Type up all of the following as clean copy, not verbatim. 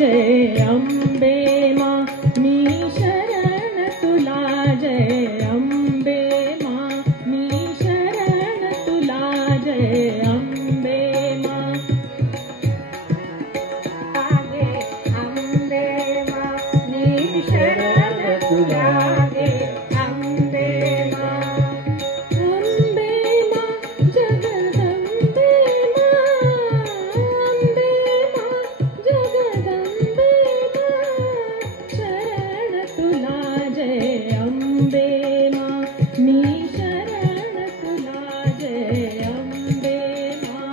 जय अंबे माँ मी शरण तुला जय अंबे माँ मी शरण तुला जय अंबे माँ आगे अंबे माँ मी शरण तुला गे अंबे माँ अंबे माँ जगदंबे माँ अंबे माँ जगदंबे माँ शरण तुला जय अंबे माँ मी शरण तुला जय अंबे माँ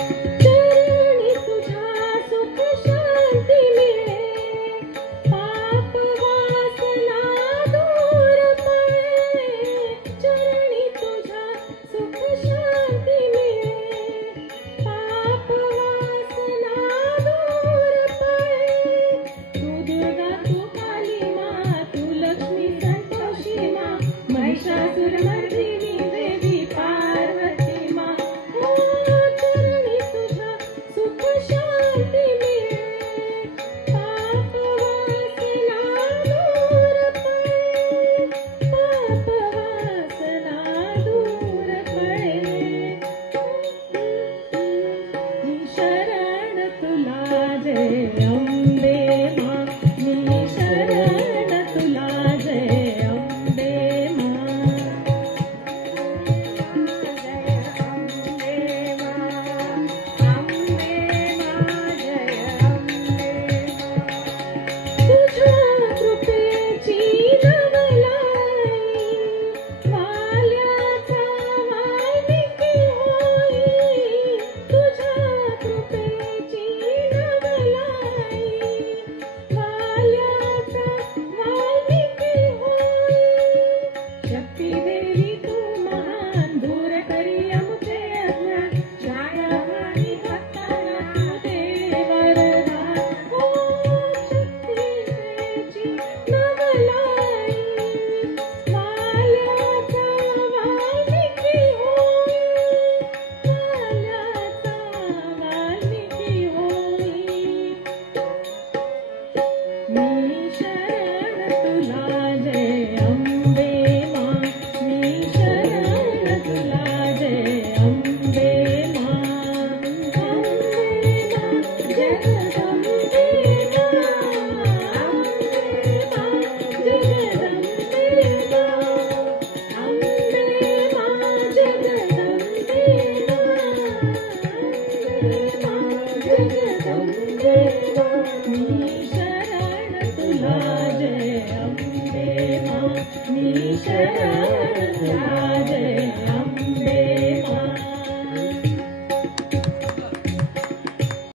चरणी तुझा सुख शांती मिळे पाप वासना दूर पळे चरणी तुझा सुख शांती मिळे पाप वासना दूर पळे तू दुर्गा तू काली माँ तू लक्ष्मी संतोषी माँ महिषासुरमर्दिनी देवी पार्वती माँ हो चरणी तुझा सुख शांती मिळे पाप वासना दूर पळे पाप वासना दूर पळे मी शरण तुला जय अंबे माँ मी शरण तुला जय अंबे माँ जय अंबे माँ अंबे माँ जय अंबे तुझ्या कृपेची नवलाई वाल्याचा वाल्मिकी होई तुझ्या कृपेची नवलाई वाल्याचा वाल्मिकी होई शक्ती देवी तू महान दूर करी अमुचे अज्ञान छायावाणी भक्तांना तू दे वरदान हो शक्ती देवीची नवलाई वाल्याचा वाल्मिकी होई वाल्याचा वाल्मिकी होई मी शरण तुला जय अंबे माँ मी शरण तुला जय अंबे माँ अंबे माँ जगदंबे माँ अंबे माँ जगदंबे माँ अंबे माँ जगदंबे माँ अंबे माँ जगदंबे माँ मी